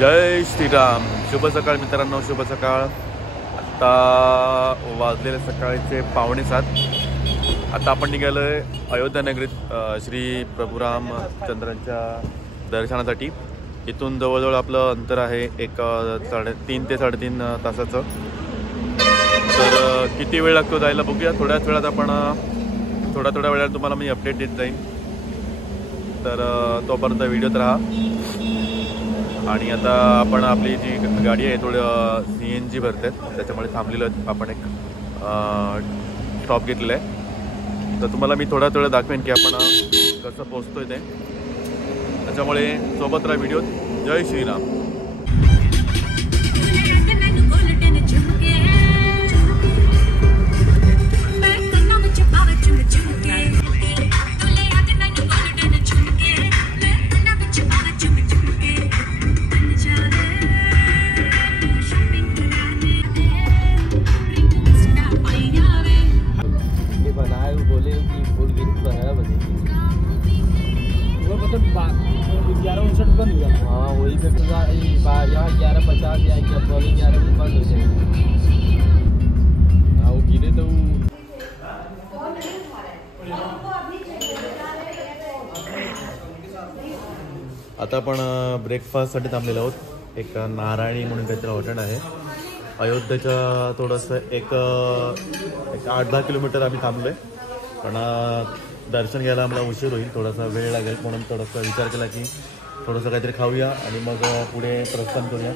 जय श्रीराम. शुभ सकाळ मित्रांनो, शुभ सकाळ. आता वाजलेले सकाळचे 6:45. आता आपण निघालो आहे अयोध्या नगरीत श्री प्रभू रामचंद्रांच्या दर्शनासाठी. इथून जवळजवळ आपलं अंतर आहे 3 ते 3.5 तासाचं. तर किती वेळ लागतो जायला बघूया. थोड्याच वेळात आपण थोड्या वेळात तुम्हाला मी अपडेट देत जाईन. तर तोपर्यंत व्हिडिओत राहा. आणि आता आपण आपली जी गाडी आहे थोडं CNG भरते, त्याच्यामुळे थांबलेलं आपण एक स्टॉप घेतलेला आहे. तर तुम्हाला मी थोडा दाखवेन की आपण कसं पोहोचतोय ते. त्याच्यामुळे सोबत राहा व्हिडिओत. जय श्रीराम. हाँ वही पे यहाँ 11:50 या 11:15 में बंद हो जाएगी. हाँ वो गिरे तो आता आपण ब्रेकफास्टसाठी थांबलेलो आहोत. एक नारायणी म्हणून काहीतरी हॉटेल आहे अयोध्येच्या थोडंसं एक 8-10 किलोमीटर आम्ही थांबलो आहे. पण दर्शन घ्यायला आम्हाला उशीर होईल, थोडासा वेळ लागेल, म्हणून थोडासा विचार केला की थोडंसं काहीतरी खाऊया आणि मग पुढे प्रस्थान करूया.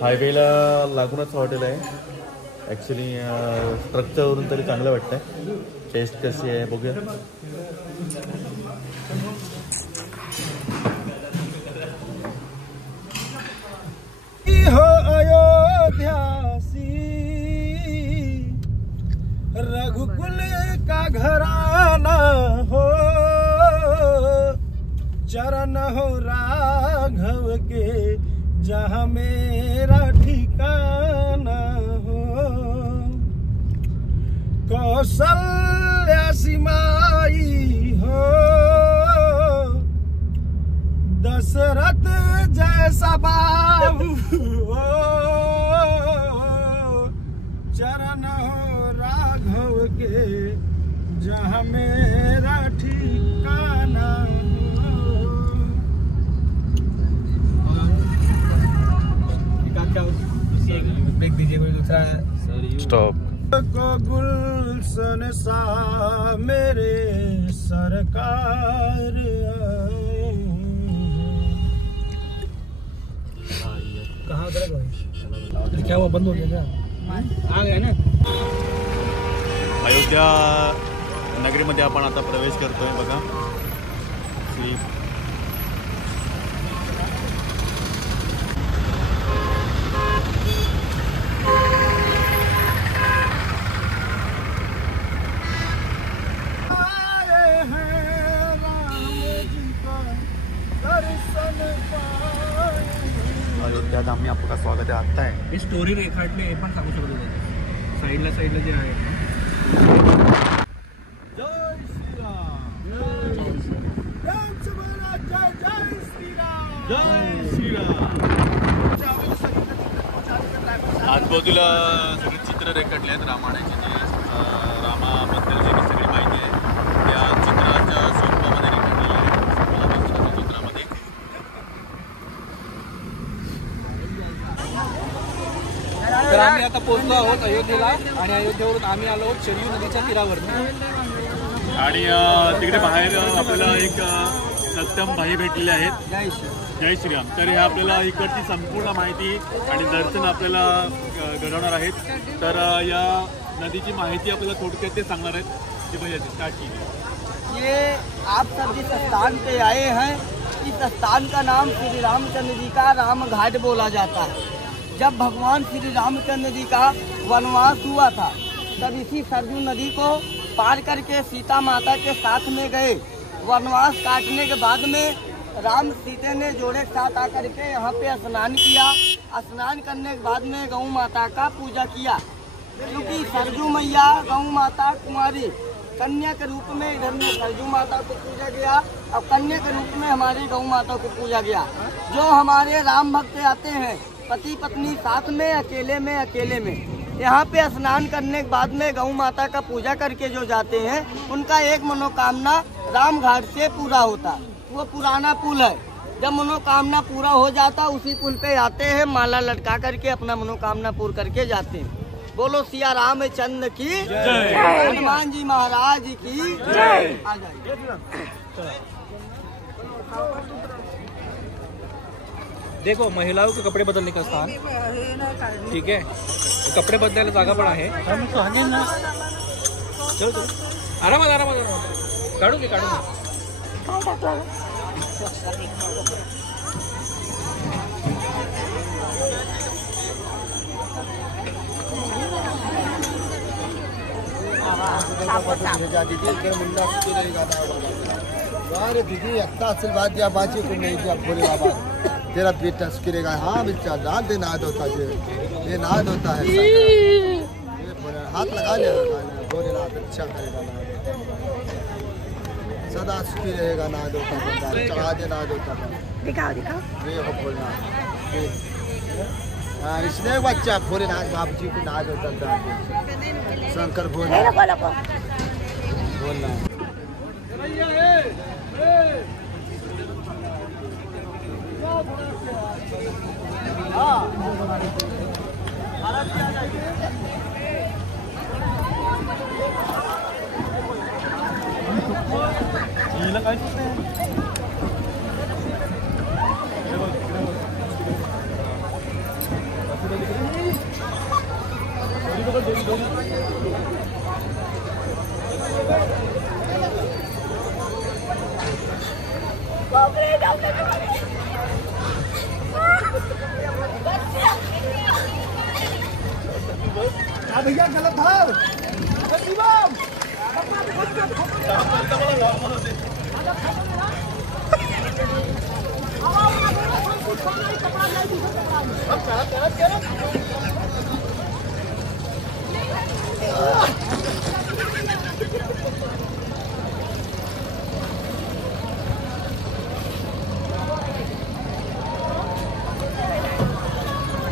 हायवेला लागूनच हॉटेल आहे. ॲक्च्युली स्ट्रक्चरवरून तरी चांगलं वाटतं आहे. टेस्ट कशी आहे बघूया. हो अयोध्यासी रघुकुल का घराना हो, चरण हो राघव के जहाँ मेरा ठिकाना हो. कौशल्या सिमाई हो, दशरथ जैसा बाबू हो, चरण हो राघव के जहाँ मेरा ठिकाना हो. ब्रेक दीजिए, कोई दूसरा स्टॉप. को गुलशन सा मेरे सरकार कहाँ क्या हुआ, बंद हो गया क्या? आ गया ना. अयोध्या नगरीमध्ये आपण आता प्रवेश करतोय. बघा श्री अयोध्या धाम में आपका स्वागत है. आता है स्टोरी रेखाटले हे पण सांगू शकतो. साईडला जे आहे. जय श्रीराम. जय श्रीराम. आजूबाजूला सगळे चित्र रेखाटले आहेत रामायणाची. जे रामाबद्दल जी सगळी माहिती आहे त्या चित्राच्या स्वरूपामध्ये रेखाटलेली आहे चित्रामध्ये. तर आम्ही आता पोहोचलो आहोत अयोध्येला आणि अयोध्येवरून आम्ही आलो आहोत शरयू नदीच्या तीरावर. आणि तिकडे बाहेर आपल्याला एक सत्यम भाई भेटलेले आहेत. जय श्रीराम. तर हे आपल्याला इकडची संपूर्ण माहिती आणि दर्शन आपल्याला घडवणार आहेत. तर या नदीची माहिती आपल्याला थोडक्यात ते सांगणार आहेत. ते भैया स्टार्ट कीजिए. ये आप सब जिस स्थान पे आए हैं, इस स्थान का नाम श्री रामचंद्र जी का राम घाट बोला जाता है. जब भगवान श्री रामचंद्र जी का वनवास हुआ था तब इसी सरयू नदी को पार करके सीता माता के साथ में गए. वनवास काटने के बाद में राम सीते ने जोड़े के साथ आकर के यहाँ पे स्नान किया. स्नान करने के बाद में गौ माता का पूजा किया. क्योंकि सरजू मैया गौ माता कुमारी कन्या के रूप में इधर में सरजू माता को पूजा गया और कन्या के रूप में हमारी गौ माता को पूजा गया। जो हमारे राम भक्त आते हैं पति पत्नी साथ में अकेले में यहाँ पे स्नान करने के बाद में गौ माता का पूजा करके जो जाते हैं उनका एक मनोकामना राम घाट से पूरा होता। वो पुराना पुल है, जब मनोकामना पूरा हो जाता उसी पुल पे आते हैं, माला लटका करके अपना मनोकामना पूर्ण करके जाते हैं। बोलो सिया रामचंद्र की जय, हनुमान जी महाराज की जय। आ जाइए। देखो महिलाओं के कपड़े बदलने का स्थान, ठीक है, कपड़े बदलायला जागा पण आहे। चलो चलो आरामात काढू घे दीदी अच्छा आशीर्वाद दिया बाजी को नहीं दिया भोले बाबा तेरा बेटा करेगा। हाँ बच्चा नाद नाद होता है, ये नाद होता है। हाथ लगा ले भोलेनाथ अच्छा करेगा, सदा सुखी रहेगा। नाद होता है चढ़ा दे, नाद होता है। दिखाओ ये हो भोलेनाथ। इसने बच्चा भोलेनाथ बाबू जी को नाद होता है। शंकर भोलेनाथ बोलना भैया गलत था।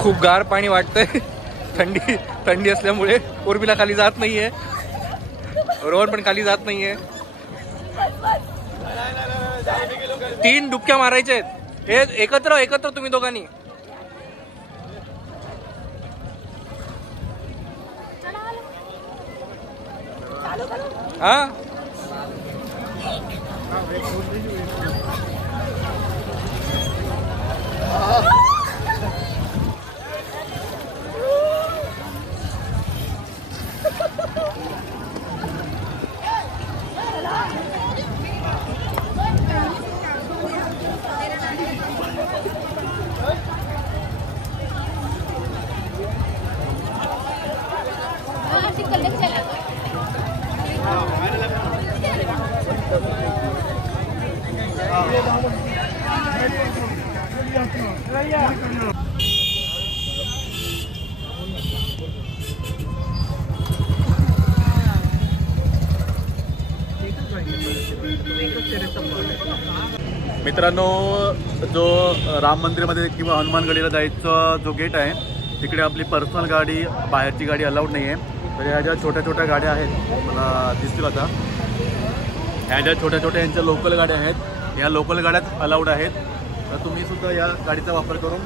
खूप गार पाणी वाटतंय, थंडी असल्यामुळे उर्मिला खाली जात नाहीये, रोहन पण खाली जात नाहीये। 3 डुबक्या मारायच्या आहेत एकत्र तुम्ही दोघांनी। हा मित्रांनो, जो राम मंदिरामध्ये किंवा हनुमानगडीला जायचं जो गेट आहे तिकडे आपली पर्सनल गाडी, बाहेरची गाडी अलाउड नाही आहे। तर ह्या ज्या छोट्या छोट्या गाड्या आहेत मला दिसतील आता, ह्या ज्या छोट्या छोट्या यांच्या लोकल गाड्या आहेत, ह्या लोकल गाड्याच अलाउड आहेत। तर तुम्ही सुद्धा या गाडीचा वापर करून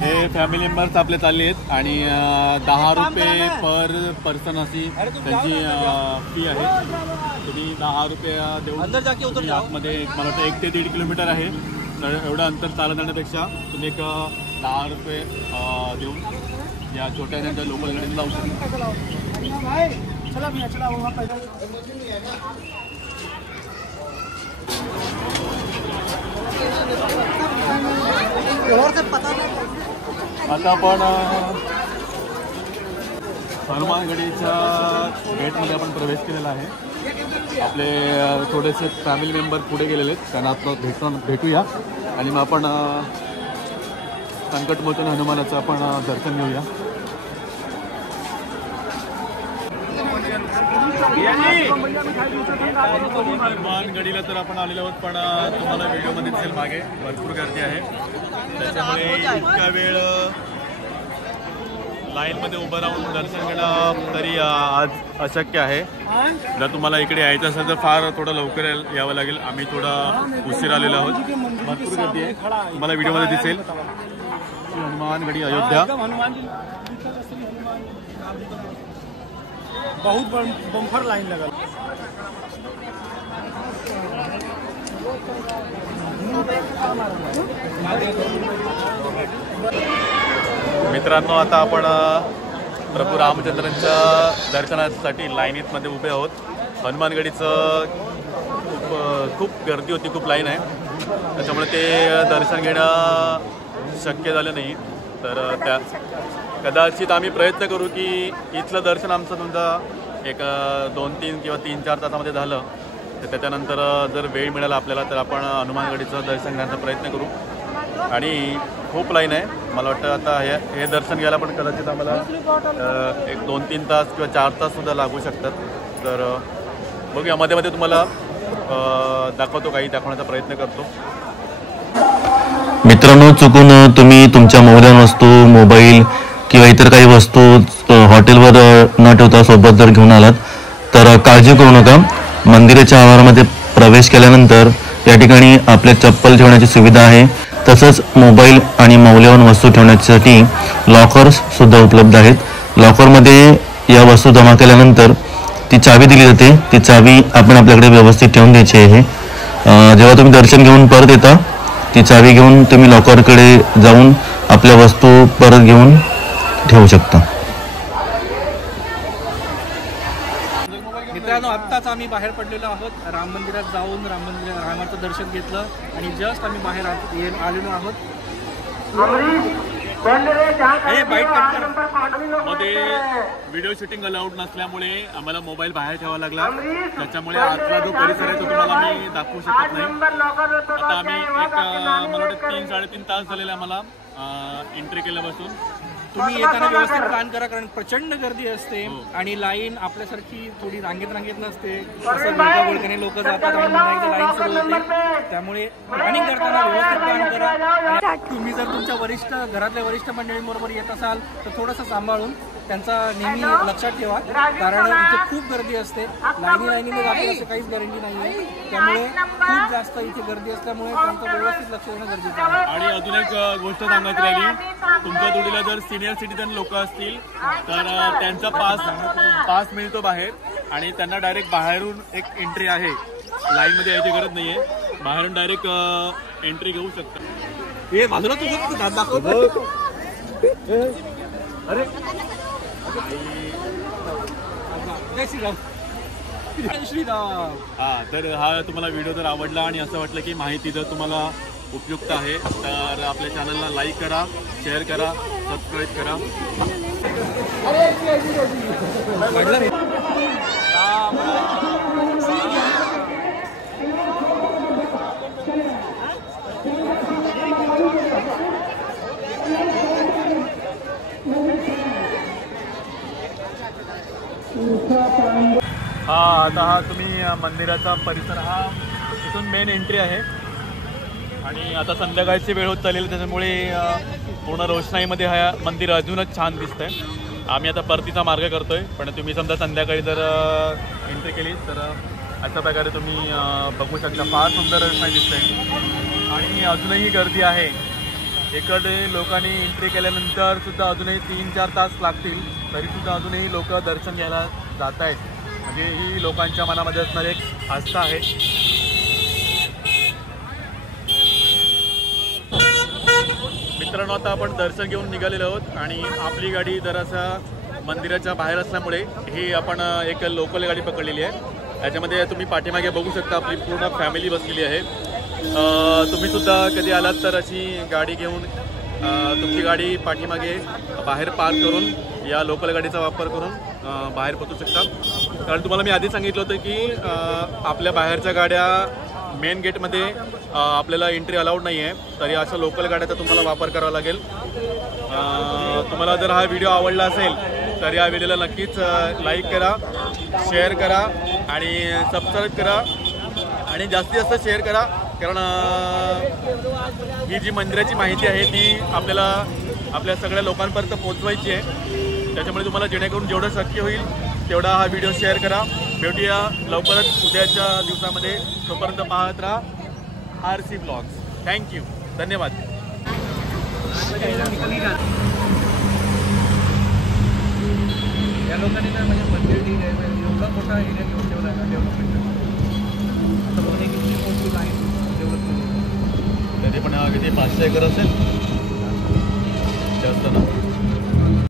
हे फॅमिली मेंबर्स आपले चालले आहेत आणि 10 रुपये पर पर्सन अशी त्यांची फी आहे। तुम्ही 10 रुपये देऊन आतमध्ये मला वाटतं 1 ते 1.5 किलोमीटर आहे, तर एवढं अंतर चालत जाण्यापेक्षा तुम्ही एक 10 रुपये देऊन या छोट्या त्यांच्या लोकल गाडीत जाऊ शकता। आता आपण हनुमानगडीच्या गेटमध्ये आपण प्रवेश केलेला आहे. आपले थोडेसे फॅमिली मेंबर पुढे गेलेले आहेत, त्यांना आपण भेटूया आणि मग आपण संकटमोचन हनुमानाचं आपण दर्शन घेऊया. हनुमानगडीला तर आपण आलेलो आहोत, पण तुम्हाला व्हिडिओमध्ये दिसेल मागे भरपूर गर्दी आहे. त्याच्यामुळे इतका वेळ लाईनमध्ये उभं राहून दर्शन घेणं तरी आज अशक्य आहे. जर तुम्हाला इकडे यायचं असेल तर फार थोडं लवकर यावं लागेल. आम्ही थोडा उशीर आलेलो आहोत. भरपूर गर्दी आहे, तुम्हाला व्हिडिओमध्ये दिसेल. हनुमानगडी अयोध्या बहुत बम्फर लाइन लगा. मित्रांनो, आता आपण प्रभू रामचंद्रांच्या दर्शनासाठी लाईनीमध्ये उभे आहोत. हनुमानगडीचं खूप गर्दी होती, खूप लाईन आहे, त्याच्यामुळे ते दर्शन घेणं शक्य झालं नाही. तर त्या कदाचित आम्ही प्रयत्न करू की इथलं दर्शन आमचं तुमचं एक 2-3 किंवा 3-4 तासामध्ये झालं, तर त्याच्यानंतर जर वेळ मिळाला आपल्याला तर आपण हनुमानगडीचं दर्शन घेण्याचा प्रयत्न करू. आणि खूप लाईन आहे. मला वाटतं आता हे दर्शन घ्यायला पण कदाचित आम्हाला एक 2-3 तास किंवा 4 ताससुद्धा लागू शकतात. तर बघूया, मध्ये मध्ये तुम्हाला दाखवतो, काही दाखवण्याचा प्रयत्न करतो. मित्रांनो, चुकून तुम्ही तुमच्या मौल्यवान वस्तू, मोबाईल किंवा इतर काही वस्तू हॉटेलवर न ठेवता सोबत जर घेऊन आलात तर काळजी करू नका. मंदिराच्या आवारामध्ये प्रवेश केल्यानंतर या ठिकाणी आपल्या चप्पल ठेवण्याची सुविधा आहे. तसंच मोबाईल आणि मौल्यवान वस्तू ठेवण्यासाठी लॉकर्स सुद्धा उपलब्ध आहेत. लॉकरमध्ये या वस्तू जमा केल्यानंतर ती चावी दिली जाते. ती चावी आपण आपल्याकडे व्यवस्थित ठेवून द्यायची आहे. जेव्हा तुम्ही दर्शन घेऊन परत येता ती चावी घेऊन तुम्ही लॉकरकडे जाऊन आपल्या वस्तू परत घेऊन ठेवू शकता. मित्रांनो, आत्ताच आम्ही बाहेर पडलेलो आहोत. राम मंदिरात जाऊन रामाचं दर्शन घेतलं आणि जस्ट आम्ही बाहेर आलेलो आहोत. मध्ये व्हिडिओ शूटिंग अलाउड नसल्यामुळे आम्हाला मोबाईल बाहेर ठेवावा लागला. त्याच्यामुळे आतला जो परिसर आहे तो तुम्हाला मी दाखवू शकत नाही. आता आम्ही मला वाटतं 3-3.5 तास झालेले आम्हाला एंट्री केल्यापासून. तुम्ही येताना व्यवस्थित प्लॅन करा, कारण प्रचंड गर्दी असते आणि लाईन आपल्यासारखी थोडी रांगेत नसते. असं बोलकाने लोक जातात आणि लाईन सुरू होते. त्यामुळे प्लॅनिंग करताना व्यवस्थित प्लॅन करा. तुम्ही जर तुमच्या घरातल्या वरिष्ठ मंडळींबरोबर येत असाल तर थोडंसं सांभाळून त्यांचा नेहमी लक्षात ठेवा, कारण इथे खूप गर्दी असते. लाईनीने जातील असं काहीच गॅरंटी नाही आहे. त्यामुळे खूप जास्त इथे गर्दी असल्यामुळे त्यांचं व्यवस्थित लक्ष देणं गरजेचं आहे. आणि अजून एक गोष्ट सांगायची राहिली, तुमच्या जोडीला जर सिनियर सिटीजन लोक असतील तर त्यांचा पास मिळतो बाहेर आणि त्यांना डायरेक्ट बाहेरून एक एंट्री आहे. लाईनमध्ये यायची गरज नाही आहे, बाहेरून डायरेक्ट एंट्री घेऊ शकता. हे बाजूला तू दाखव. अरे जय श्रीराम. श्रीराम. तर हा तुम्हाला व्हिडिओ जर आवडला आणि असं वाटलं की माहिती जर तुम्हाला उपयुक्त आहे तर आपल्या चॅनलला लाईक करा, शेअर करा, सबस्क्राईब करा. आता तुम्ही मंदिराचा परिसर, हा इथून मेन एंट्री आहे आणि आता संध्याकाळची वेळ होत चालेल, त्याच्यामुळे पूर्ण रोषणाईमध्ये हा मंदिर अजूनच छान दिसतंय. आम्ही आता परतीचा मार्ग करतोय, पण तुम्ही समजा संध्याकाळी जर एंट्री केली तर अशा प्रकारे तुम्ही बघू शकता. फार सुंदर रोषणाई दिसते आणि अजूनही गर्दी आहे. इकडे लोकांनी एंट्री केल्यानंतर सुद्धा अजूनही 3-4 तास लागतील, तरीसुद्धा अजूनही लोक दर्शन घ्यायला जात आहेत. म्हणजे ही लोकांच्या मनामध्ये असणारी एक आस्था आहे. मित्रांनो, आता आपण दर्शन घेऊन निघालेलो आहोत आणि आपली गाडी जरासा मंदिराच्या बाहेर असल्यामुळे ही आपण एक लोकल गाडी पकडलेली आहे. याच्यामध्ये तुम्ही पाठीमागे बघू शकता आपली पूर्ण फॅमिली बसलेली आहे. तुम्ही सुद्धा कधी आलात तर अशी गाडी घेऊन तुमची गाडी पाठीमागे बाहेर पार्क करून या लोकल गाडीचा वापर करून बाहेर पोहोचू शकता. कारण तुम्हाला मी आधी सांगितलं होतं की आपल्या बाहेरच्या गाड्या मेन गेटमध्ये आपल्याला एंट्री अलाउड नाही आहे. तरी अशा लोकल गाड्याचा तुम्हाला वापर करावा लागेल. तुम्हाला जर हा व्हिडिओ आवडला असेल तर या व्हिडिओला नक्कीच लाईक करा, शेअर करा आणि सबस्क्राईब करा आणि जास्तीत जास्त शेअर करा. कारण ही जी मंदिराची माहिती आहे ती आपल्याला आपल्या सगळ्या लोकांपर्यंत पोहोचवायची आहे. त्याच्यामुळे तुम्हाला जेणेकरून जेवढं शक्य होईल तेवढा हा व्हिडिओ शेअर करा. भेटूया लवकरच उद्याच्या दिवसामध्ये. तोपर्यंत पाहत राहा RC ब्लॉग्स. थँक्यू, धन्यवाद. या लोकांनी ना म्हणजे मंदिर ठीक आहे एवढा मोठा एरिया घेऊन ठेवला आहे ना डेव्हलपमेंट. आता बघणे किती मोठी लाईन डेव्हलपमेंट तरी पण किती 500 एकर असेल जास्त ना.